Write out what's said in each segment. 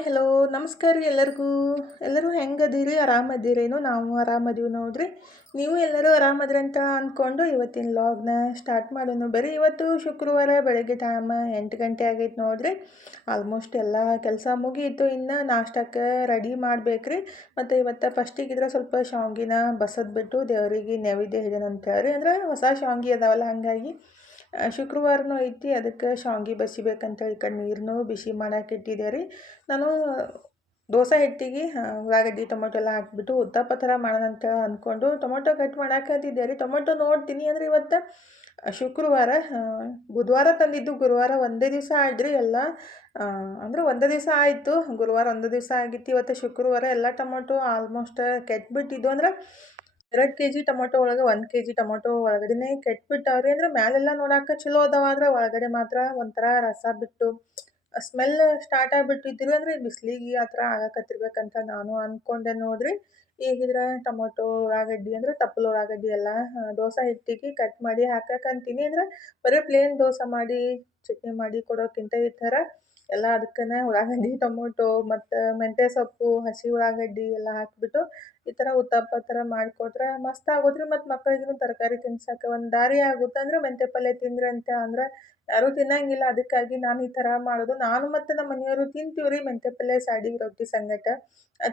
Hi hello ನಮಸ್ಕಾರ ರೀ ಎಲ್ಲರಿಗೂ. ಎಲ್ಲರೂ ಹೆಂಗದೀರಿ? ಆರಾಮದಿರೇನು? ನಾವು ಆರಾಮದೀವಿ ನೋಡ್ರಿ. ನೀವು ಎಲ್ಲರೂ ಆರಾಮದ್ರಿ ಅಂತ ಅಂದ್ಕೊಂಡು ಇವತ್ತಿನ ಲಾಗ್ನ ಸ್ಟಾರ್ಟ್ ಮಾಡೋಣ. ಬರೀ ಇವತ್ತು ಶುಕ್ರವಾರ ಬೆಳಗ್ಗೆ ಟೈಮ್ 8 ಗಂಟೆ ಆಗೈತೆ ನೋಡ್ರಿ. ಆಲ್ಮೋಸ್ಟ್ ಎಲ್ಲ ಕೆಲಸ ಮುಗೀತು. ಇನ್ನು ನಾಷ್ಟಕ್ಕೆ ರೆಡಿ ಮಾಡ್ಬೇಕ್ರಿ. ಮತ್ತು ಇವತ್ತು ಫಸ್ಟಿಗಿದ್ರೆ ಸ್ವಲ್ಪ ಶಾವ್ಗಿನ ಬಸದ್ಬಿಟ್ಟು ದೇವರಿಗೆ ನೈವೇದ್ಯ ಹಿಡೋಣಂತ ಹೇಳಿ, ಅಂದರೆ ಹೊಸ ಶಾವ್ಗಿ ಅದಾವಲ್ಲ, ಹಾಗಾಗಿ ಶುಕ್ರವಾರನೂ ಐತಿ, ಅದಕ್ಕೆ ಶಾವ್ಗಿ ಬಸಿಬೇಕಂತೇಳಿ ಈ ಕಡೆ ನೀರನ್ನು ಬಿಸಿ ಮಾಡಕ್ಕೆ ಇಟ್ಟಿದ್ದೆ ರೀ. ನಾನು ದೋಸೆ ಹಿಟ್ಟಿಗೆ ಉಳ್ಳಾಗಡ್ಡಿ ಟೊಮೊಟೊ ಎಲ್ಲ ಹಾಕ್ಬಿಟ್ಟು ಉತ್ತಪ್ಪ ಥರ ಮಾಡೋಣಂತ ಅಂದ್ಕೊಂಡು ಟೊಮೊಟೊ ಕಟ್ ಮಾಡಾಕತ್ತಿದ್ದೆ ರೀ. ಟೊಮೊಟೊ ನೋಡ್ತೀನಿ ಅಂದರೆ ಇವತ್ತು ಶುಕ್ರವಾರ, ಬುಧವಾರ ತಂದಿದ್ದು ಗುರುವಾರ ಒಂದೇ ದಿವಸ ಆಡ್ರಿ ಎಲ್ಲ. ಅಂದರೆ ಒಂದೇ ದಿವಸ ಆಯಿತು, ಗುರುವಾರ ಒಂದು ದಿವಸ ಆಗಿತ್ತು. ಇವತ್ತು ಶುಕ್ರವಾರ ಎಲ್ಲ ಟೊಮೊಟೊ ಆಲ್ಮೋಸ್ಟ್ ಕೆಟ್ಬಿಟ್ಟಿದ್ದು. ಅಂದ್ರೆ 2 ಕೆ ಜಿ ಟೊಮೊಟೊ ಒಳಗೆ 1 ಕೆ ಜಿ ಟೊಮೊಟೊ ಒಳಗಡೆನೇ ಕೆಟ್ಬಿಟ್ಟಾವ್ರಿ. ಅಂದ್ರೆ ಮ್ಯಾಲೆಲ್ಲ ನೋಡಾಕ ಚಲೋ ಅದಾವ, ಆದ್ರೆ ಒಳಗಡೆ ಮಾತ್ರ ಒಂಥರ ರಸ ಬಿಟ್ಟು ಸ್ಮೆಲ್ ಸ್ಟಾರ್ಟ್ ಆಗಿಬಿಟ್ಟಿದ್ರಿ. ಅಂದರೆ ಬಿಸಿಲಿಗೆ ಆ ಥರ ಆಗಾಕತ್ತಿರ್ಬೇಕಂತ ನಾನು ಅಂದ್ಕೊಂಡೆ ನೋಡ್ರಿ. ಈಗಿದ್ರೆ ಟೊಮೊಟೊ ಉಳ್ಳಾಗಡ್ಡಿ ಅಂದರೆ ತಪ್ಪಲು ಉಳ್ಳಾಗಡ್ಡಿ ಎಲ್ಲ ದೋಸೆ ಹಿಟ್ಟಿಗೆ ಕಟ್ ಮಾಡಿ ಹಾಕಕ್ಕಂತೀನಿ. ಅಂದರೆ ಬರೀ ಪ್ಲೇನ್ ದೋಸೆ ಮಾಡಿ ಚಟ್ನಿ ಮಾಡಿ ಕೊಡೋಕ್ಕಿಂತ ಈ ಥರ ಎಲ್ಲ ಅದಕ್ಕೇ ಉಳ್ಳಾಗಡ್ಡಿ ಟೊಮೊಟೊ ಮತ್ತು ಮೆಂತ್ಯ ಸೊಪ್ಪು ಹಸಿ ಉಳ್ಳಾಗಡ್ಡಿ ಎಲ್ಲ ಹಾಕಿಬಿಟ್ಟು ಈ ಥರ ಉತ್ತಪ್ಪ ಥರ ಮಾಡಿಕೊಟ್ರೆ ಮಸ್ತ್ ಆಗೋದ್ರಿ. ಮತ್ತು ಮಕ್ಕಳಿಗೂ ತರಕಾರಿ ತಿನ್ಸಕ್ಕೆ ಒಂದು ದಾರಿ ಆಗುತ್ತೆ. ಅಂದರೆ ಮೆಂತ್ಯ ಪಲ್ಯ ತಿಂದ್ರೆ ಅಂತ ಅಂದ್ರೆ ಯಾರೂ ತಿನ್ನಂಗಿಲ್ಲ, ಅದಕ್ಕಾಗಿ ನಾನು ಈ ಥರ ಮಾಡೋದು. ನಾನು ಮತ್ತು ನಮ್ಮ ಮನೆಯವರು ತಿಂತೀವಿ ರೀ ಮೆಂತ್ಯ ಪಲ್ಯ ಸೈಡಿಗೆ ರೊಟ್ಟಿ ಸಂಗಟ,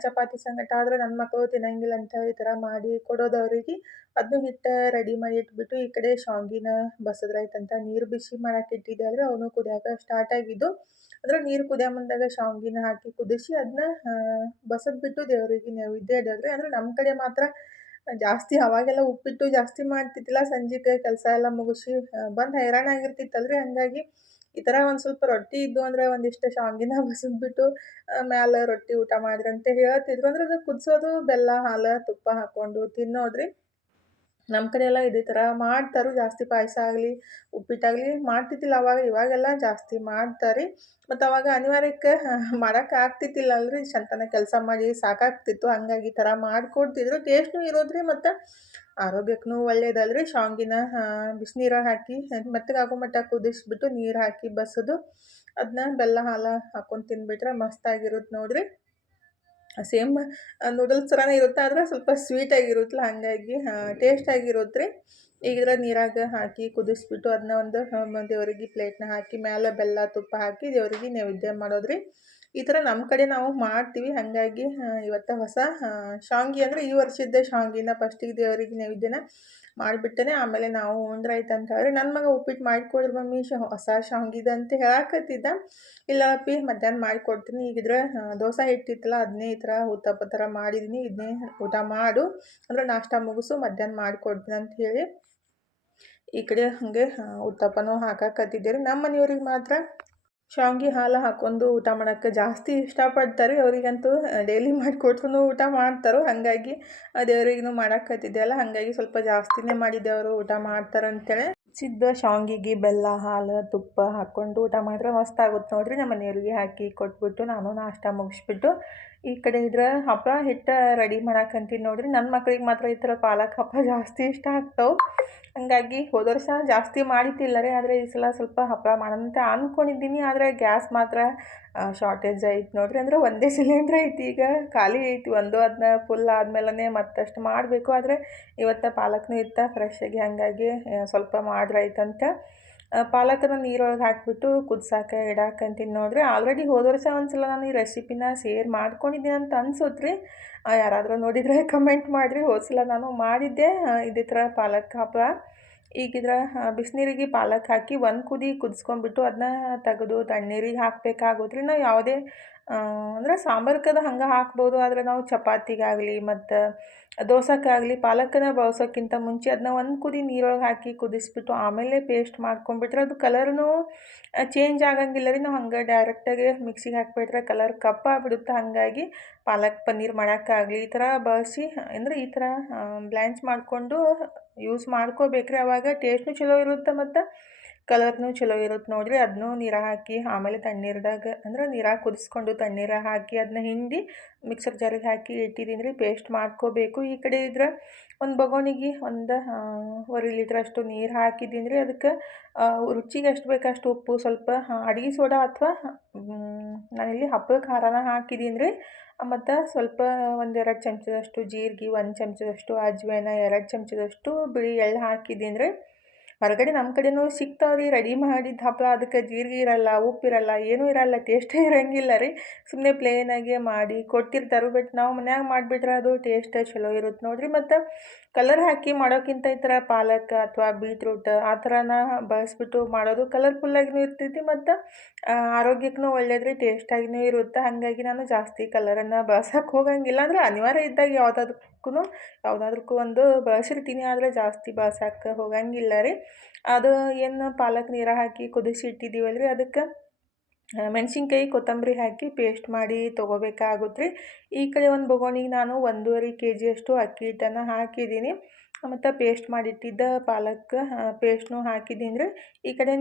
ಚಪಾತಿ ಸಂಗಟ. ಆದರೆ ನನ್ನ ಮಕ್ಕಳು ತಿನ್ನಂಗಿಲ್ಲ ಅಂತ ಈ ಥರ ಮಾಡಿ ಕೊಡೋದು ಅವರಿಗೆ. ಅದನ್ನು ಹಿಟ್ಟು ರೆಡಿ ಮಾಡಿ ಇಟ್ಬಿಟ್ಟು ಈ ಕಡೆ ಶಾವ್ಗಿನ ಬಸದ್ರಾಯ್ತಂತ ನೀರು ಬಿಸಿ ಮಾಡಕ್ಕೆ ಇಟ್ಟಿದ್ದೆ. ಆದರೆ ಅವನು ಕುದಿಯೋಕೆ ಸ್ಟಾರ್ಟ್ ಆಗಿದ್ದು. ಅಂದರೆ ನೀರು ಕುದಿಯೋ ಮುಂದಾಗ ಶಾವ್ಗಿನ ಹಾಕಿ ಕುದಿಸಿ ಅದನ್ನ ಬಸದ್ಬಿಟ್ಟು ದೇವರಿಗೆ ನೈವೇದ್ಯ ಇಡೋದ್ರಿ. ಅಂದರೆ ನಮ್ಮ ಕಡೆ ಮಾತ್ರ ಜಾಸ್ತಿ ಅವಾಗೆಲ್ಲ ಉಪ್ಪಿಟ್ಟು ಜಾಸ್ತಿ ಮಾಡ್ತಿದ್ದಿಲ್ಲ. ಸಂಜೆಗೆ ಕೆಲಸ ಎಲ್ಲ ಮುಗಿಸಿ ಬಂದು ಹೈರಾಣ ಆಗಿರ್ತಿತ್ತಲ್ರಿ. ಹಾಗಾಗಿ ಈ ಥರ ಒಂದು ಸ್ವಲ್ಪ ರೊಟ್ಟಿ ಇದ್ದು ಅಂದರೆ ಒಂದಿಷ್ಟು ಶಾವ್ಗಿನ ಬಸದ್ಬಿಟ್ಟು ಮ್ಯಾಲೆ ರೊಟ್ಟಿ ಊಟ ಮಾಡಿರಿ ಅಂತ ಹೇಳ್ತಿದ್ರು. ಅಂದರೆ ಅದು ಕುದಿಸೋದು ಬೆಲ್ಲ, ಹಾಲು, ತುಪ್ಪ ಹಾಕ್ಕೊಂಡು ತಿನ್ನೋದ್ರಿ. ನಮ್ಮ ಕಡೆ ಎಲ್ಲ ಇದೇ ಥರ ಮಾಡ್ತಾರೆ. ಜಾಸ್ತಿ ಪಾಯಸ ಆಗಲಿ ಉಪ್ಪಿಟ್ಟಾಗಲಿ ಮಾಡ್ತಿದ್ದಿಲ್ಲ ಅವಾಗ. ಇವಾಗೆಲ್ಲ ಜಾಸ್ತಿ ಮಾಡ್ತಾರೆ. ಮತ್ತು ಅವಾಗ ಅನಿವಾರ್ಯಕ್ಕೆ ಮಾಡೋಕೆ ಆಗ್ತಿದ್ದಿಲ್ಲ ಅಲ್ರಿ, ಚಂತನ ಕೆಲಸ ಮಾಡಿ ಸಾಕಾಗ್ತಿತ್ತು. ಹಂಗಾಗಿ ಈ ಥರ ಮಾಡಿಕೊಡ್ತಿದ್ರು. ಟೇಸ್ಟ್ನೂ ಇರೋದ್ರಿ ಮತ್ತು ಆರೋಗ್ಯಕ್ಕೂ ಒಳ್ಳೇದಲ್ರಿ. ಶಾವ್ಗಿನ ಬಿಸಿನೀರಾಗ ಹಾಕಿ ಮೆತ್ತಗಾಗೋ ಮಟ್ಟ ಕುದಿಸ್ಬಿಟ್ಟು ನೀರು ಹಾಕಿ ಬಸದು ಅದನ್ನ ಬೆಲ್ಲ ಹಾಲು ಹಾಕ್ಕೊಂಡು ತಿಂದುಬಿಟ್ರೆ ಮಸ್ತಾಗಿರುತ್ತೆ ನೋಡಿರಿ. ಸೇಮ್ ನೂಡಲ್ಸ್ ಥರನೇ ಇರುತ್ತೆ, ಆದರೆ ಸ್ವಲ್ಪ ಸ್ವೀಟಾಗಿರುತ್ತಲ್ಲ, ಹಾಗಾಗಿ ಟೇಸ್ಟಾಗಿರುತ್ತೆ ರೀ. ಈಗ ನೀರಾಗ ಹಾಕಿ ಕುದಿಸ್ಬಿಟ್ಟು ಅದನ್ನ ಒಂದು ದೇವರಿಗೆ ಪ್ಲೇಟ್ನ ಹಾಕಿ ಮ್ಯಾಲೆ ಬೆಲ್ಲ ತುಪ್ಪ ಹಾಕಿ ದೇವರಿಗೆ ನೈವೇದ್ಯ ಮಾಡೋದ್ರಿ. ಈ ಥರ ನಮ್ಮ ಕಡೆ ನಾವು ಮಾಡ್ತೀವಿ. ಹಾಗಾಗಿ ಇವತ್ತು ಹೊಸ ಶಾವ್ಗಿ ಅಂದರೆ ಈ ವರ್ಷದ ಶಾವ್ಗಿನ ಫಸ್ಟಿಗೆ ದೇವರಿಗೆ ನೈವೇದ್ಯನ ಮಾಡಿಬಿಟ್ಟೆ ಆಮೇಲೆ ನಾವು ಉಂಡ್ರಾಯ್ತು ಅಂತ ಹೇಳಿ. ನನ್ನ ಮಗ ಉಪ್ಪಿಟ್ಟು ಮಾಡಿಕೊಡ್ರಿ ಮಮ್ಮಿ ಹೊಸ ಶಾವ್ಗಿದ ಅಂತ ಹೇಳಕತ್ತಿದ್ದ. ಇಲ್ಲ ಅಪ್ಪಿ ಮಧ್ಯಾಹ್ನ ಮಾಡಿಕೊಡ್ತೀನಿ, ಈಗಿದ್ರೆ ದೋಸೆ ಹಿಟ್ಟಿತ್ತಲ್ಲ ಅದನ್ನೇ ಈ ಥರ ಉತ್ತಪ್ಪ ಥರ ಮಾಡಿದ್ದೀನಿ, ಇದನ್ನೇ ಊಟ ಮಾಡು, ಅಂದರೆ ನಾಷ್ಟ ಮುಗಿಸು ಮಧ್ಯಾಹ್ನ ಮಾಡಿಕೊಡ್ತೀನಿ ಅಂತ ಹೇಳಿ ಈ ಕಡೆ ಹಾಗೆ ಉತ್ತಪ್ಪನೂ ಹಾಕಕತ್ತಿದ್ದೆ ರೀ. ನಮ್ಮ ಮನೆಯವ್ರಿಗೆ ಮಾತ್ರ ಶಾವ್ಗಿ ಹಾಲು ಹಾಕ್ಕೊಂಡು ಊಟ ಮಾಡೋಕ್ಕೆ ಜಾಸ್ತಿ ಇಷ್ಟಪಡ್ತಾರೆ. ಅವರಿಗಂತೂ ಡೈಲಿ ಮಾಡಿಕೊಟ್ರು ಊಟ ಮಾಡ್ತಾರೆ. ಹಾಗಾಗಿ ದೇವರಿಗೂ ಮಾಡಾಕತ್ತಿದ್ದೆ ಅಲ್ಲ, ಹಾಗಾಗಿ ಸ್ವಲ್ಪ ಜಾಸ್ತಿನೇ ಮಾಡಿದ್ದೆ, ಅವರು ಊಟ ಮಾಡ್ತಾರೆ ಅಂತೇಳಿ. ಶಾವ್ಗಿಗೆ ಬೆಲ್ಲ ಹಾಲು ತುಪ್ಪ ಹಾಕ್ಕೊಂಡು ಊಟ ಮಾಡಿದ್ರೆ ಮಸ್ತ್ ಆಗುತ್ತೆ ನೋಡ್ರಿ. ನಮ್ಮ ಮನೆಯವ್ರಿಗೆ ಹಾಕಿ ಕೊಟ್ಬಿಟ್ಟು ನಾನು ನಾಷ್ಟ ಮುಗಿಸ್ಬಿಟ್ಟು ಈ ಕಡೆ ಇದ್ರೆ ಹಪ್ಪಳ ಹಿಟ್ಟು ರೆಡಿ ಮಾಡಾಕಂತೀನಿ ನೋಡ್ರಿ. ನನ್ನ ಮಕ್ಳಿಗೆ ಮಾತ್ರ ಈ ಥರ ಪಾಲಕ್ ಹಪ್ಪಳ ಜಾಸ್ತಿ ಇಷ್ಟ ಆಗ್ತಾವೆ. ಹಾಗಾಗಿ ಹೋದ ವರ್ಷ ಜಾಸ್ತಿ ಮಾಡಿದ್ದಿಲ್ಲ ರೀ, ಆದರೆ ಈ ಸಲ ಸ್ವಲ್ಪ ಹಪ್ಪಳ ಮಾಡೋಣಂತ ಅಂದ್ಕೊಂಡಿದ್ದೀನಿ. ಆದರೆ ಗ್ಯಾಸ್ ಮಾತ್ರ ಶಾರ್ಟೇಜ್ ಐತೆ ನೋಡ್ರಿ. ಅಂದರೆ ಒಂದೇ ಸಿಲಿಂಡ್ರ್ ಐತಿ, ಈಗ ಖಾಲಿ ಐತಿ. ಅದನ್ನ ಫುಲ್ ಆದಮೇಲೆ ಮತ್ತಷ್ಟು ಮಾಡಬೇಕು. ಆದರೆ ಇವತ್ತು ಪಾಲಕ್ನೂ ಇತ್ತು ಫ್ರೆಶ್ಶಾಗಿ, ಹಾಗಾಗಿ ಸ್ವಲ್ಪ ಮಾಡ್ರಾಯ್ತಂತ ಪಾಲಕನ ನೀರೊಳಗೆ ಹಾಕಿಬಿಟ್ಟು ಕುದ್ಸಾಕೆ ಇಡಾಕಂತೀನಿ ನೋಡ್ರಿ. ಆಲ್ರೆಡಿ ಹೋದ ವರ್ಷ ಒಂದು ಸಲ ನಾನು ಈ ರೆಸಿಪಿನ ಶೇರ್ ಮಾಡ್ಕೊಂಡಿದ್ದೀನಿ ಅಂತ ಅನ್ಸುತ್ತೆ ರೀ. ಯಾರಾದರೂ ನೋಡಿದರೆ ಕಮೆಂಟ್ ಮಾಡಿರಿ. ಹೋದ ಸಲ ನಾನು ಮಾಡಿದ್ದೆ ಇದೇ ಥರ ಪಾಲಕ್ ಹಪ್ಪಳ. ಈಗಿದ್ರೆ ಬಿಸಿನೀರಿಗೆ ಪಾಲಕ್ ಹಾಕಿ ಒಂದು ಕುದಿ ಕುದಿಸ್ಕೊಂಡ್ಬಿಟ್ಟು ಅದನ್ನ ತೆಗೆದು ತಣ್ಣೀರಿಗೆ ಹಾಕಬೇಕಾಗುತ್ತೆ ರೀ. ನಾವು ಯಾವುದೇ ಅಂದರೆ ಸಾಂಬಾರ್ಕದ ಹಂಗೆ ಹಾಕ್ಬೋದು, ಆದರೆ ನಾವು ಚಪಾತಿಗಾಗಲಿ ಮತ್ತು ದೋಸೆಗಾಗಲಿ ಪಾಲಕನ್ನ ಬಳಸೋಕ್ಕಿಂತ ಮುಂಚೆ ಅದನ್ನ ಒಂದು ಕುದಿ ನೀರೊಳಗೆ ಹಾಕಿ ಕುದಿಸ್ಬಿಟ್ಟು ಆಮೇಲೆ ಪೇಸ್ಟ್ ಮಾಡ್ಕೊಂಡ್ಬಿಟ್ರೆ ಅದು ಕಲರ್ನೂ ಚೇಂಜ್ ಆಗಂಗಿಲ್ಲ ರೀ. ನಾವು ಹಂಗೆ ಡೈರೆಕ್ಟಾಗಿ ಮಿಕ್ಸಿಗೆ ಹಾಕಿಬಿಟ್ರೆ ಕಲರ್ ಕಪ್ಪಾಗ್ಬಿಡುತ್ತೆ. ಹಾಗಾಗಿ ಪಾಲಕ್ ಪನ್ನೀರ್ ಮಾಡೋಕ್ಕಾಗಲಿ ಈ ಥರ ಬಳಸಿ, ಅಂದರೆ ಈ ಥರ ಬ್ಲ್ಯಾಂಚ್ ಮಾಡಿಕೊಂಡು ಯೂಸ್ ಮಾಡ್ಕೋಬೇಕ್ರಿ. ಆವಾಗ ಟೇಸ್ಟ್ನೂ ಚಲೋ ಇರುತ್ತೆ ಮತ್ತು ಕಲರ್ನೂ ಚಲೋ ಇರುತ್ತೆ ನೋಡಿರಿ. ಅದನ್ನೂ ನೀರಾಗ ಹಾಕಿ ಆಮೇಲೆ ತಣ್ಣೀರ್ದಾಗ ಅಂದ್ರೆ ನೀರಾಗ ಕುದಿಸ್ಕೊಂಡು ತಣ್ಣೀರಾಗ ಹಾಕಿ ಅದನ್ನ ಹಿಂಡಿ ಮಿಕ್ಸರ್ ಜಾರಿಗೆ ಹಾಕಿ ಇಟ್ಟಿದ್ದೀನಿ ರೀ. ಪೇಸ್ಟ್ ಮಾಡ್ಕೋಬೇಕು. ಈ ಕಡೆ ಇದ್ರೆ ಒಂದು ಬೊಗೋಣಿಗೆ ಒಂದು 1 ಲೀಟ್ರಷ್ಟು ನೀರು ಹಾಕಿದ್ದೀನಿ ರೀ. ಅದಕ್ಕೆ ರುಚಿಗೆ ಎಷ್ಟು ಬೇಕು ಅಷ್ಟು ಉಪ್ಪು, ಸ್ವಲ್ಪ ಅಡುಗೆ ಸೋಡಾ ಅಥವಾ ನಾನಿಲ್ಲಿ ಹಪ್ಪಳ ಖಾರನ ಹಾಕಿದ್ದೀನಿ ರೀ. ಮತ್ತು ಸ್ವಲ್ಪ 1-2 ಚಮಚದಷ್ಟು ಜೀರಿಗೆ, 1 ಚಮಚದಷ್ಟು ಅಜ್ವಾನ, 2 ಚಮಚದಷ್ಟು ಬಿಳಿ ಎಳ್ಳು ಹಾಕಿದ್ದೀನಿ ರೀ. ಹೊರಗಡೆ ನಮ್ಮ ಕಡೆನೂ ಸಿಗ್ತಾವೆ ರೀ ರೆಡಿ ಮಾಡಿದ ಹಪ್ಪಳ. ಅದಕ್ಕೆ ಜೀರಿಗೆ ಇರಲ್ಲ, ಉಪ್ಪಿರಲ್ಲ, ಏನೂ ಇರಲ್ಲ, ಟೇಸ್ಟೇ ಇರೋಂಗಿಲ್ಲ ರೀ. ಸುಮ್ಮನೆ ಪ್ಲೇನಾಗೆ ಮಾಡಿ ಕೊಟ್ಟಿರ್ತಾರೆ. ಬಟ್ ನಾವು ಮನ್ಯಾಗ ಮಾಡಿಬಿಟ್ರೆ ಅದು ಟೇಸ್ಟ್ ಚಲೋ ಇರುತ್ತೆ ನೋಡಿರಿ. ಮತ್ತು ಕಲರ್ ಹಾಕಿ ಮಾಡೋಕ್ಕಿಂತ ಈ ಥರ ಪಾಲಕ್ ಅಥವಾ ಬೀಟ್ರೂಟ್ ಆ ಥರನ ಬಳಸ್ಬಿಟ್ಟು ಮಾಡೋದು ಕಲರ್ಫುಲ್ಲಾಗಿನೂ ಇರ್ತೈತಿ ಮತ್ತು ಆರೋಗ್ಯಕ್ಕೂ ಒಳ್ಳೇದು ರೀ, ಟೇಸ್ಟಾಗಿನೂ ಇರುತ್ತೆ. ಹಾಗಾಗಿ ನಾನು ಜಾಸ್ತಿ ಕಲರನ್ನು ಬಳಸೋಕೆ ಹೋಗಂಗಿಲ್ಲ. ಅಂದರೆ ಅನಿವಾರ್ಯ ಇದ್ದಾಗ ಯಾವುದಾದ್ರಕ್ಕೂ ಒಂದು ಬಳಸಿರ್ತೀನಿ, ಆದರೆ ಜಾಸ್ತಿ ಬಳಸೋಕೆ ಹೋಗಂಗಿಲ್ಲ ರೀ. ಅದು ಏನು ಪಾಲಕ್ ನೀರು ಹಾಕಿ ಕುದಿಸಿ ಇಟ್ಟಿದ್ದೀವಲ್ಲ ರೀ, ಅದಕ್ಕೆ ಮೆಣಸಿನ್ಕಾಯಿ, ಕೊತ್ತಂಬರಿ ಹಾಕಿ ಪೇಸ್ಟ್ ಮಾಡಿ ತೊಗೋಬೇಕಾಗುತ್ತೆ ರೀ. ಈ ಕಡೆ ಒಂದು ಬೊಗೋಣಿಗೆ ನಾನು 1.5 kg ಅಷ್ಟು ಅಕ್ಕಿ ಹಿಟ್ಟನ್ನು ಹಾಕಿದ್ದೀನಿ. ಮತ್ತು ಪೇಸ್ಟ್ ಮಾಡಿಟ್ಟಿದ್ದ ಪಾಲಕ್ ಪೇಸ್ಟ್ನೂ ಹಾಕಿದ್ದೀನಿ ರೀ. ಈ ಕಡೆ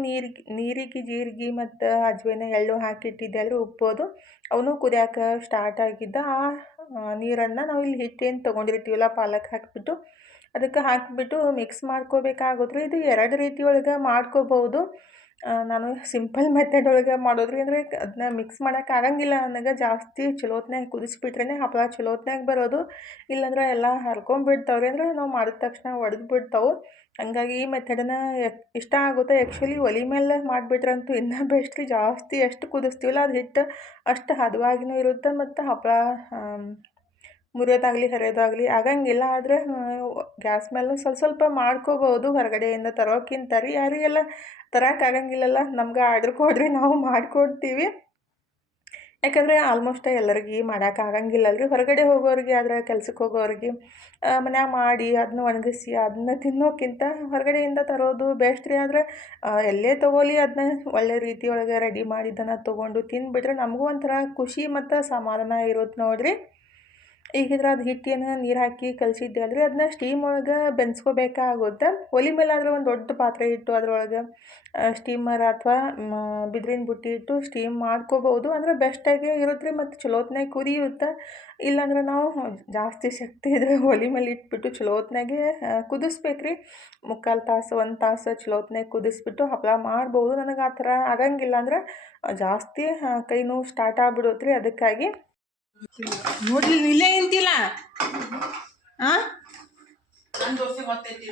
ನೀರಿಗೆ ಜೀರಿಗೆ ಮತ್ತು ಅಜ್ವಾನ, ಎಳ್ಳು ಹಾಕಿಟ್ಟಿದ್ದೆ ಅಲ್ರಿ, ಉಪ್ಪೋದು ಅವನು ಕುದಿಯೋಕೆ ಸ್ಟಾರ್ಟ್ ಆಗಿದ್ದ. ಆ ನೀರನ್ನು ನಾವು ಇಲ್ಲಿ ಹಿಟ್ಟೇನು ತೊಗೊಂಡಿರ್ತೀವಲ್ಲ ಪಾಲಕ್ ಹಾಕಿಬಿಟ್ಟು ಅದಕ್ಕೆ ಹಾಕಿಬಿಟ್ಟು ಮಿಕ್ಸ್ ಮಾಡ್ಕೋಬೇಕಾಗುತ್ತೆ ರೀ. ಇದು 2 ರೀತಿ ಒಳಗೆ ಮಾಡ್ಕೋಬೋದು. ನಾನು ಸಿಂಪಲ್ ಮೆಥಡ್ ಒಳಗೆ ಮಾಡೋದ್ರಿ. ಅಂದರೆ ಅದನ್ನ ಮಿಕ್ಸ್ ಮಾಡೋಕೆ ಆಗಂಗಿಲ್ಲ ನನಗೆ. ಜಾಸ್ತಿ ಚಲೋತ್ನಾಗ ಕುದಿಸ್ಬಿಟ್ರೆ ಹಪ್ಪಳ ಚಲೋತ್ನಾಗ ಬರೋದು. ಇಲ್ಲಾಂದ್ರೆ ಎಲ್ಲ ಹರ್ಕೊಂಬಿಡ್ತಾವ್ರಿ. ಅಂದರೆ ನಾವು ಮಾಡಿದ ತಕ್ಷಣ ಒಡೆದು ಬಿಡ್ತಾವೆ. ಹಂಗಾಗಿ ಈ ಮೆಥಡನ್ನ ಇಷ್ಟ ಆಗುತ್ತೆ. ಆ್ಯಕ್ಚುಲಿ ಒಲೆ ಮೇಲೆ ಮಾಡಿಬಿಟ್ರಂತೂ ಇನ್ನೂ ಬೆಸ್ಟ್ ರೀ. ಜಾಸ್ತಿ ಎಷ್ಟು ಕುದಿಸ್ತೀವಲ್ಲ ಅದು ಹಿಟ್ಟು ಅಷ್ಟು ಹದವಾಗಿನೂ ಇರುತ್ತೆ ಮತ್ತು ಹಪ್ಪಳ ಮುರಿಯೋದಾಗಲಿ ಹರಿಯೋದಾಗಲಿ ಆಗಂಗಿಲ್ಲ. ಆದರೆ ಗ್ಯಾಸ್ ಮೇಲೆ ಸ್ವಲ್ಪ ಮಾಡ್ಕೋಬೋದು ಹೊರಗಡೆಯಿಂದ ತರೋಕ್ಕಿಂತ ರೀ. ಯಾರಿಗೆಲ್ಲ ತರೋಕ್ಕಾಗಂಗಿಲ್ಲಲ್ಲ, ನಮ್ಗೆ ಆರ್ಡ್ರ್ ಕೊಡ್ರಿ, ನಾವು ಮಾಡಿಕೊಡ್ತೀವಿ. ಯಾಕಂದರೆ ಆಲ್ಮೋಸ್ಟ್ ಎಲ್ಲರಿಗೆ ಮಾಡೋಕ್ಕಾಗಂಗಿಲ್ಲ ಅಲ್ರಿ. ಹೊರಗಡೆ ಹೋಗೋರಿಗೆ, ಆದರೆ ಕೆಲ್ಸಕ್ಕೆ ಹೋಗೋರಿಗೆ ಮನ್ಯಾಗ ಮಾಡಿ ಅದನ್ನ ಒಣಗಿಸಿ ಅದನ್ನ ತಿನ್ನೋಕ್ಕಿಂತ ಹೊರಗಡೆಯಿಂದ ತರೋದು ಬೆಸ್ಟ್ ರೀ. ಆದರೆ ಎಲ್ಲೇ ತೊಗೊಲಿ ಅದನ್ನ ಒಳ್ಳೆ ರೀತಿ ಒಳಗೆ ರೆಡಿ ಮಾಡಿದ್ದನ್ನು ತೊಗೊಂಡು ತಿಂದುಬಿಟ್ರೆ ನಮಗೂ ಒಂಥರ ಖುಷಿ ಮತ್ತು ಸಮಾಧಾನ ಇರುತ್ತೆ ನೋಡಿರಿ. ಈಗಿದ್ರೆ ಅದು ಹಿಟ್ಟೇನು ನೀರು ಹಾಕಿ ಕಲಸಿದ್ದೆ ಅಲ್ರಿ, ಅದನ್ನ ಸ್ಟೀಮ್ ಒಳಗೆ ಬೆನ್ಸ್ಕೋಬೇಕಾಗುತ್ತೆ. ಒಲೆ ಮೇಲಾದರೆ ಒಂದು ದೊಡ್ಡ ಪಾತ್ರೆ ಇಟ್ಟು ಅದರೊಳಗೆ ಸ್ಟೀಮರ್ ಅಥವಾ ಬಿದಿರಿನ ಬುಟ್ಟಿ ಇಟ್ಟು ಸ್ಟೀಮ್ ಮಾಡ್ಕೋಬೋದು. ಅಂದರೆ ಬೆಸ್ಟಾಗಿ ಇರುತ್ತೆ ರೀ ಮತ್ತು ಚಲೋತ್ನಾಗ ಕುದಿಯುತ್ತೆ. ಇಲ್ಲಾಂದ್ರೆ ನಾವು ಜಾಸ್ತಿ ಶಕ್ತಿ ಇದ್ದರೆ ಒಲೆ ಮೇಲೆ ಇಟ್ಬಿಟ್ಟು ಚಲೋತ್ನಾಗೆ ಕುದಿಸ್ಬೇಕು ರೀ. 3/4 ತಾಸು 1 ತಾಸು ಚಲೋತ್ನಾಗ ಕುದಿಸ್ಬಿಟ್ಟು ಹಪ್ಪಳ ಮಾಡ್ಬೋದು. ನನಗೆ ಆ ಥರ ಆಗಂಗಿಲ್ಲ. ಅಂದ್ರೆ ಜಾಸ್ತಿ ಕೈ ನೋವು ಸ್ಟಾರ್ಟ್ ಆಗ್ಬಿಡುತ್ತೆ ರೀ. ಅದಕ್ಕಾಗಿ ನೋಡ್ಲಿ ಇಲ್ಲೇ ನಿಂತಿಲ್ಲ. ನನ್ನ ದೋಸೆ ಗೊತ್ತೈತಿ.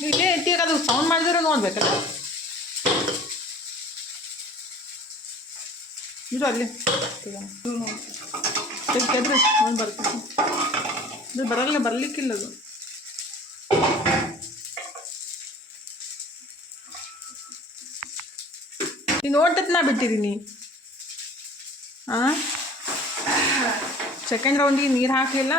ನೀವು ಇಲ್ಲೇ ನಿಂತೀಗ ಅದು ಸೌಂಡ್ ಮಾಡಿದ್ರೆ ನೋಡ್ಬೇಕಲ್ಲ. ಇದು ಅಲ್ಲಿ ತೆಗೆದ್ರೆ ನೋಡಿ ಬರ್ತೀನಿ. ಅದು ಬರಲಿಕ್ಕಿಲ್ಲ ಅದು. ನೀನು ನೋಡ್ತತ್ ನಾ ಬಿಟ್ಟಿದ್ದೀನಿ. ಸೆಕೆಂಡ್ ರೌಂಡಿಗೆ ನೀರು ಹಾಕಲಿಲ್ಲ.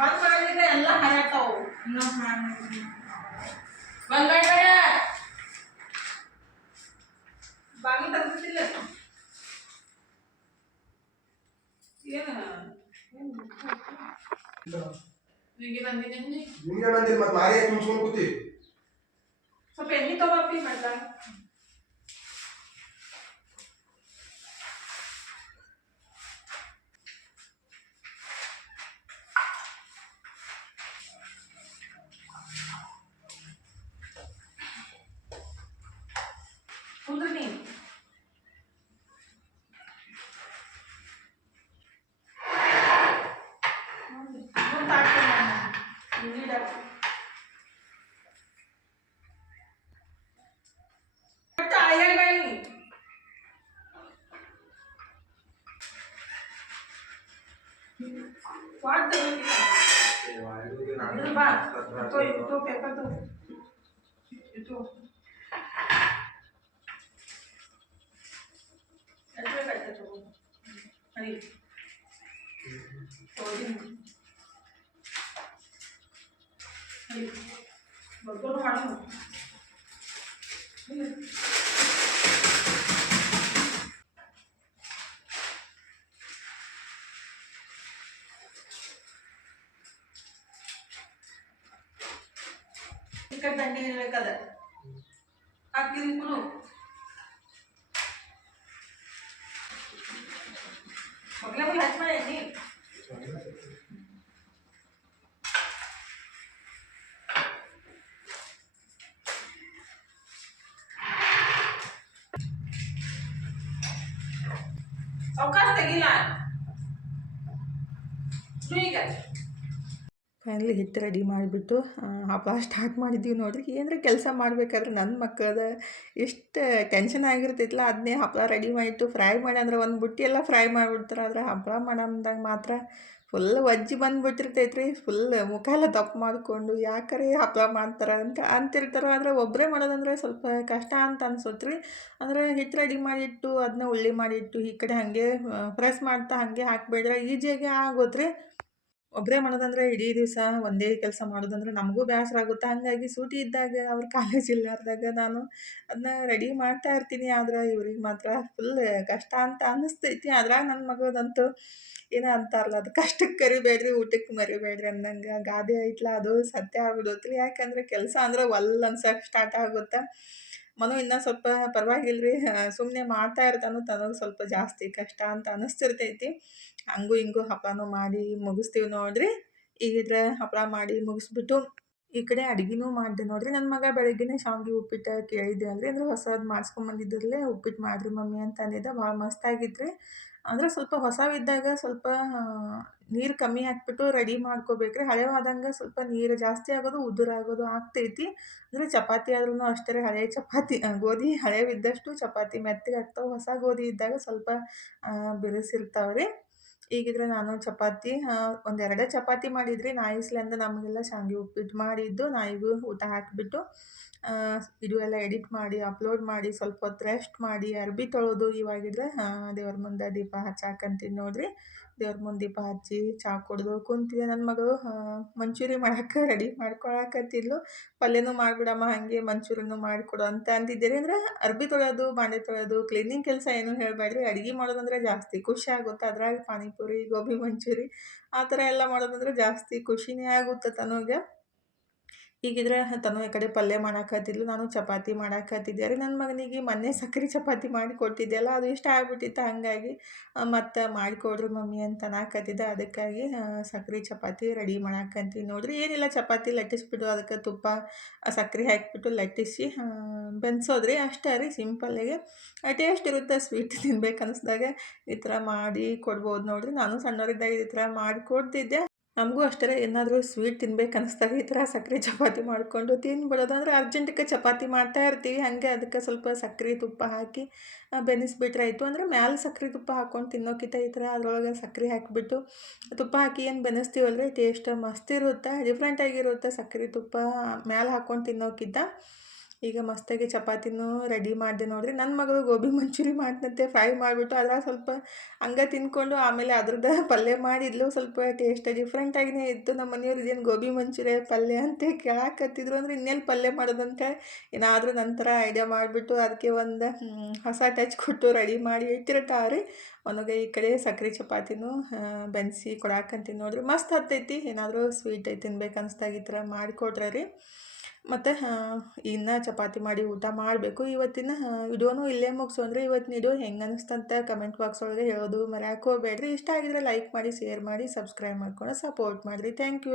ಬಂದ್ ಮಾಡಿದ್ರೆ ಎಲ್ಲ ಹರತಾವು. ಬಂದ್ ಮಾಡಬೇಡ, ಬಾಗಿ ತಗ್ದಿಲ್ಲ. ಸ್ವಲ್ಪ ಎಣ್ಣೆ ತಗೋಪಿ ಮಾಡ್ದ. ಕುಂದ್ರಿ ನೀನು. ವಾಟ್ ಬಾ ಇದು ಪೇಪರ್ ಇದು ಎಲ್ಲಿ ಬೇಕಾಯ್ತು ತಗೋ ಹರಿ ತೋದಿನ ಹರಿ ಬರ್ಬೋದು ಮಾಡಿ ಚಿಕನ್ ದಂಡಿ ಇರ್ಬೇಕದ ಹಾಕಿರಿ ಕುಲು ಮಗ್ಲ ಮಗ್ಲ ಹಚ್ಚ ಮಾಡಿ ನೀ ಅವಕಾಶ ತೆಗಿಲ್ಲ ಈಗ ಫೈನಲಿ ಹಿಟ್ಟು ರೆಡಿ ಮಾಡಿಬಿಟ್ಟು ಹಬ್ಬ ಸ್ಟಾರ್ಟ್ ಮಾಡಿದ್ದೀವಿ ನೋಡಿರಿ ಏನರ ಕೆಲಸ ಮಾಡಬೇಕಾದ್ರೆ ನನ್ನ ಮಕ್ಕಳದ ಎಷ್ಟು ಟೆನ್ಷನ್ ಆಗಿರ್ತೈತಲ್ಲ ಅದನ್ನೇ ಹಪ್ಪಳ ರೆಡಿ ಮಾಡಿಟ್ಟು ಫ್ರೈ ಮಾಡಿ ಅಂದ್ರೆ ಒಂದು ಬುಟ್ಟಿ ಎಲ್ಲ ಫ್ರೈ ಮಾಡಿಬಿಡ್ತಾರೆ ಆದರೆ ಹಪ್ಪಳ ಮಾಡಂದಾಗ ಮಾತ್ರ ಫುಲ್ ವಜ್ಜಿ ಬಂದುಬಿಟ್ಟಿರ್ತೈತೆ ರೀ ಫುಲ್ ಮುಖ ಎಲ್ಲ ದಪ್ಪ ಮಾಡಿಕೊಂಡು ಯಾಕರೆ ಹಪ್ಪಳ ಮಾಡ್ತಾರೆ ಅಂತ ಅಂತಿರ್ತಾರೆ ಆದರೆ ಒಬ್ಬರೇ ಮಾಡೋದಂದ್ರೆ ಸ್ವಲ್ಪ ಕಷ್ಟ ಅಂತ ಅನ್ಸುತ್ತೆ ರೀ ಅಂದರೆ ಹಿಟ್ಟು ರೆಡಿ ಮಾಡಿಟ್ಟು ಅದನ್ನ ಉಳ್ಳಿ ಮಾಡಿಟ್ಟು ಈ ಕಡೆ ಹಾಗೆ ಪ್ರೆಸ್ ಮಾಡ್ತಾ ಹಾಗೆ ಹಾಕಿಬಿಟ್ರೆ ಈಜಿಯಾಗಿ ಆಗೋತ್ರಿ ಒಬ್ಬರೇ ಮಾಡೋದಂದ್ರೆ ಇಡೀ ದಿವಸ ಒಂದೇ ಕೆಲಸ ಮಾಡೋದಂದ್ರೆ ನಮಗೂ ಬೇಸರ ಆಗುತ್ತೆ ಹಾಗಾಗಿ ಸೂಟಿ ಇದ್ದಾಗ ಅವ್ರ ಕಾಲೇಜ್ ಇಲ್ಲಾರ್ದಾಗ ನಾನು ಅದನ್ನ ರೆಡಿ ಮಾಡ್ತಾ ಇರ್ತೀನಿ ಆದ್ರೆ ಇವ್ರಿಗೆ ಮಾತ್ರ ಫುಲ್ ಕಷ್ಟ ಅಂತ ಅನ್ನಿಸ್ತೈತಿ ಅದ್ರಾಗ ನನ್ನ ಮಗಳದಂತೂ ಏನೋ ಅಂತಾರಲ್ಲ ಅದು ಕಷ್ಟಕ್ಕೆ ಕರಿಬೇಡ್ರಿ ಊಟಕ್ಕೆ ಮರಿಬೇಡ್ರಿ ಅಂದಂಗೆ ಗಾದೆ ಐತ್ಲ ಅದು ಸತ್ಯ ಆಗ್ಬಿಡುತ್ತೆ ಯಾಕಂದರೆ ಕೆಲಸ ಅಂದ್ರೆ ಒಲ್ಲ ಅನ್ಸಕ್ಕೆ ಸ್ಟಾರ್ಟ್ ಆಗುತ್ತೆ ಮನು ಇನ್ನೂ ಸ್ವಲ್ಪ ಪರವಾಗಿಲ್ಲ ರೀ ಸುಮ್ಮನೆ ಮಾಡ್ತಾ ಇರ್ತಾನೋ ತನಗೆ ಸ್ವಲ್ಪ ಜಾಸ್ತಿ ಕಷ್ಟ ಅಂತ ಅನ್ನಿಸ್ತಿರ್ತೈತಿ ಹಂಗೂ ಹಿಂಗೂ ಹಪ್ಪಳನೂ ಮಾಡಿ ಮುಗಿಸ್ತೀವಿ ನೋಡ್ರಿ ಈಗಿದ್ರೆ ಹಪ್ಪಳ ಮಾಡಿ ಮುಗಿಸ್ಬಿಟ್ಟು ಈ ಕಡೆ ಅಡುಗೆನೂ ಮಾಡಿದೆ ನೋಡ್ರಿ ನನ್ನ ಮಗ ಬೆಳಗ್ಗೆನೇ ಶಾವಿಗೆ ಉಪ್ಪಿಟ್ಟು ಕೇಳಿದ್ದೆ ಅಲ್ರಿ ಅಂದ್ರೆ ಹೊಸದು ಮಾಡಿಸ್ಕೊಂಬಂದಿದ್ರಲ್ಲೇ ಉಪ್ಪಿಟ್ಟು ಮಾಡಿರಿ ಮಮ್ಮಿ ಅಂತ ಅಂದಿದ್ದೆ ಭಾಳ ಮಸ್ತಾಗಿತ್ತು ರೀ ಅಂದರೆ ಸ್ವಲ್ಪ ಹೊಸವಿದ್ದಾಗ ಸ್ವಲ್ಪ ನೀರು ಕಮ್ಮಿ ಹಾಕ್ಬಿಟ್ಟು ರೆಡಿ ಮಾಡ್ಕೋಬೇಕ್ರಿ ಹಳೆವಾದಂಗೆ ಸ್ವಲ್ಪ ನೀರು ಜಾಸ್ತಿ ಆಗೋದು ಉದುರಾಗೋದು ಆಗ್ತೈತಿ ಅಂದರೆ ಚಪಾತಿ ಆದ್ರೂ ಅಷ್ಟೇ ಹಳೆ ಚಪಾತಿ ಗೋಧಿ ಹಳೆವಿದ್ದಷ್ಟು ಚಪಾತಿ ಮೆತ್ತಗೆ ಆಗ್ತಾವೆ ಹೊಸ ಗೋಧಿ ಇದ್ದಾಗ ಸ್ವಲ್ಪ ಬಿರುಸಿರ್ತಾವೆ ರೀ ಈಗಿದ್ರೆ ನಾನು ಚಪಾತಿ ಒಂದೆರಡೇ ಚಪಾತಿ ಮಾಡಿದ್ರಿ ನಾಯಿಸ್ಲೆಂದು ನಮಗೆಲ್ಲ ಶಾವಿಗೆ ಉಪ್ಪಿಟ್ಟು ಮಾಡಿದ್ದು ನಾಯಿಗೂ ಊಟ ಹಾಕಿಬಿಟ್ಟು ವಿಡಿಯೋ ಎಲ್ಲ ಎಡಿಟ್ ಮಾಡಿ ಅಪ್ಲೋಡ್ ಮಾಡಿ ಸ್ವಲ್ಪ ಹೊತ್ತು ರೆಸ್ಟ್ ಮಾಡಿ ಅರ್ಬಿ ತೊಳೆದು ಇವಾಗಿದ್ರೆ ದೇವ್ರ ಮುಂದೆ ದೀಪ ಹಚ್ಚಾಕಂತೀನಿ ನೋಡ್ರಿ ದೇವ್ರ ಮುಂದೆ ದೀಪ ಹಚ್ಚಿ ಚಹಾ ಕುಡಿದು ಕುಂತಿದ್ದೆ ನನ್ನ ಮಗಳು ಮಂಚೂರಿ ಮಾಡಕ್ಕೆ ರೆಡಿ ಮಾಡ್ಕೊಳಕತ್ತಿದ್ಲು ಪಲ್ಯನೂ ಮಾಡಿಬಿಡಮ್ಮ ಹಾಗೆ ಮಂಚೂರಿನೂ ಮಾಡಿಕೊಡು ಅಂತ ಅಂದಿದ್ದೀರಿ ಅಂದ್ರೆ ಅರ್ಬಿ ತೊಳೆಯೋದು ಬಾಂಡೆ ತೊಳೆಯೋದು ಕ್ಲೀನಿಂಗ್ ಕೆಲಸ ಏನೂ ಹೇಳಬೇಡ್ರಿ ಅಡುಗೆ ಮಾಡೋದಂದ್ರೆ ಜಾಸ್ತಿ ಖುಷಿ ಆಗುತ್ತೆ ಅದ್ರಾಗ ಪಾನಿಪುರಿ ಗೋಬಿ ಮಂಚೂರಿ ಆ ಥರ ಎಲ್ಲ ಮಾಡೋದಂದ್ರೆ ಜಾಸ್ತಿ ಖುಷಿನೇ ಆಗುತ್ತೆ ತನಗೆ ಹೀಗಿದ್ರೆ ತನು ಈ ಕಡೆ ಪಲ್ಯ ಮಾಡಾಕತ್ತಿದ್ಲು ನಾನು ಚಪಾತಿ ಮಾಡಾಕತ್ತಿದ್ದೆ ರೀ ನನ್ನ ಮಗನಿಗೆ ಮೊನ್ನೆ ಸಕ್ಕರೆ ಚಪಾತಿ ಮಾಡಿ ಕೊಟ್ಟಿದ್ದೆಲ್ಲ ಅದು ಇಷ್ಟ ಆಗ್ಬಿಟ್ಟಿತ್ತು ಹಾಗಾಗಿ ಮತ್ತು ಮಾಡಿಕೊಡ್ರಿ ಮಮ್ಮಿ ಅಂತ ಅನ್ನಕತ್ತಿದ್ದೆ ಅದಕ್ಕಾಗಿ ಸಕ್ಕರೆ ಚಪಾತಿ ರೆಡಿ ಮಾಡಾಕಂತೀನಿ ನೋಡಿರಿ ಏನಿಲ್ಲ ಚಪಾತಿ ಲಟ್ಟಿಸ್ಬಿಟ್ಟು ಅದಕ್ಕೆ ತುಪ್ಪ ಸಕ್ಕರೆ ಹಾಕಿಬಿಟ್ಟು ಲಟ್ಟಿಸಿ ಬೆನ್ಸೋದ್ರಿ ಅಷ್ಟೇ ರೀ ಸಿಂಪಲ್ಲಾಗಿ ಟೇಸ್ಟ್ ಇರುತ್ತೆ ಸ್ವೀಟ್ ತಿನ್ಬೇಕು ಅನ್ನಿಸ್ದಾಗ ಈ ಥರ ಮಾಡಿ ಕೊಡ್ಬೋದು ನೋಡಿರಿ ನಾನು ಸಣ್ಣವರಿದ್ದಾಗ ಈ ಥರ ಮಾಡಿ ಕೊಡ್ತಿದ್ದೆ ನಮಗೂ ಅಷ್ಟೇ ಏನಾದರೂ ಸ್ವೀಟ್ ತಿನ್ಬೇಕು ಅನ್ನಿಸ್ದಾಗ ಈ ಥರ ಸಕ್ಕರೆ ಚಪಾತಿ ಮಾಡಿಕೊಂಡು ತಿನ್ಬಿಡೋದು ಅಂದರೆ ಅರ್ಜೆಂಟಕ್ಕೆ ಚಪಾತಿ ಮಾಡ್ತಾ ಇರ್ತೀವಿ ಹಾಗೆ ಅದಕ್ಕೆ ಸ್ವಲ್ಪ ಸಕ್ಕರೆ ತುಪ್ಪ ಹಾಕಿ ಬೆನಿಸ್ಬಿಟ್ರೆ ಆಯಿತು ಅಂದರೆ ಮ್ಯಾಲೆ ಸಕ್ಕರೆ ತುಪ್ಪ ಹಾಕ್ಕೊಂಡು ತಿನ್ನೋಕ್ಕಿಂತ ಈ ಥರ ಅದರೊಳಗೆ ಸಕ್ಕರೆ ಹಾಕಿಬಿಟ್ಟು ತುಪ್ಪ ಹಾಕಿ ಏನು ಬೆನಿಸ್ತೀವಲ್ರಿ ಟೇಸ್ಟ್ ಮಸ್ತ್ ಇರುತ್ತೆ ಡಿಫ್ರೆಂಟಾಗಿರುತ್ತೆ ಸಕ್ಕರೆ ತುಪ್ಪ ಮ್ಯಾಲೆ ಹಾಕ್ಕೊಂಡು ತಿನ್ನೋಕ್ಕಿಂತ ಈಗ ಮಸ್ತಾಗಿ ಚಪಾತಿನೂ ರೆಡಿ ಮಾಡಿದೆ ನೋಡಿರಿ ನನ್ನ ಮಗಳು ಗೋಬಿ ಮಂಚೂರಿ ಮಾಡ್ತಂತೆ ಫ್ರೈ ಮಾಡಿಬಿಟ್ಟು ಅದ್ರಾಗ ಸ್ವಲ್ಪ ಹಂಗೆ ತಿಂದ್ಕೊಂಡು ಆಮೇಲೆ ಅದ್ರದ್ದು ಪಲ್ಯ ಮಾಡಿದ್ಲು ಸ್ವಲ್ಪ ಟೇಸ್ಟ್ ಡಿಫ್ರೆಂಟಾಗಿಯೇ ಇತ್ತು ನಮ್ಮ ಮನೆಯವ್ರು ಇದೇನು ಗೋಬಿ ಮಂಚೂರಿ ಪಲ್ಯ ಅಂತ ಕೇಳಾಕತ್ತಿದ್ರು ಅಂದರೆ ಇನ್ನೆಲ್ಲಿ ಪಲ್ಯ ಮಾಡೋದಂತ ಏನಾದರೂ ನಂತರ ಐಡಿಯಾ ಮಾಡಿಬಿಟ್ಟು ಅದಕ್ಕೆ ಒಂದು ಹೊಸ ಟಚ್ ಕೊಟ್ಟು ರೆಡಿ ಮಾಡಿ ಇಟ್ಟಿರ್ತಾರೆ ಅವನಿಗೆ ಈ ಕಡೆ ಸಕ್ಕರೆ ಚಪಾತಿನೂ ಬೆನ್ಸಿ ಕೊಡಾಕಂತೀನಿ ನೋಡಿರಿ ಮಸ್ತ್ ಹತ್ತೈತಿ ಏನಾದರೂ ಸ್ವೀಟ್ ಐತಿ ತಿನ್ಬೇಕು ಅನ್ಸ್ದಾಗ ಈ ಥರ ಮಾಡಿಕೊಟ್ರೆ ರೀ ಮತ್ತು ಇನ್ನು ಚಪಾತಿ ಮಾಡಿ ಊಟ ಮಾಡಬೇಕು ಇವತ್ತಿನ ವಿಡಿಯೋನೂ ಇಲ್ಲೇ ಮುಗಿಸು ಅಂದರೆ ಇವತ್ತಿನ ವಿಡಿಯೋ ಹೆಂಗೆ ಅನ್ನಿಸ್ತಂತ ಕಮೆಂಟ್ ಬಾಕ್ಸ್ ಒಳಗೆ ಹೇಳೋದು ಮರೆಯೋಕೆ ಹೋಗಬೇಡ್ರಿ ಇಷ್ಟ ಆಗಿದ್ರೆ ಲೈಕ್ ಮಾಡಿ ಶೇರ್ ಮಾಡಿ ಸಬ್ಸ್ಕ್ರೈಬ್ ಮಾಡ್ಕೊಂಡು ಸಪೋರ್ಟ್ ಮಾಡಿರಿ ಥ್ಯಾಂಕ್ ಯು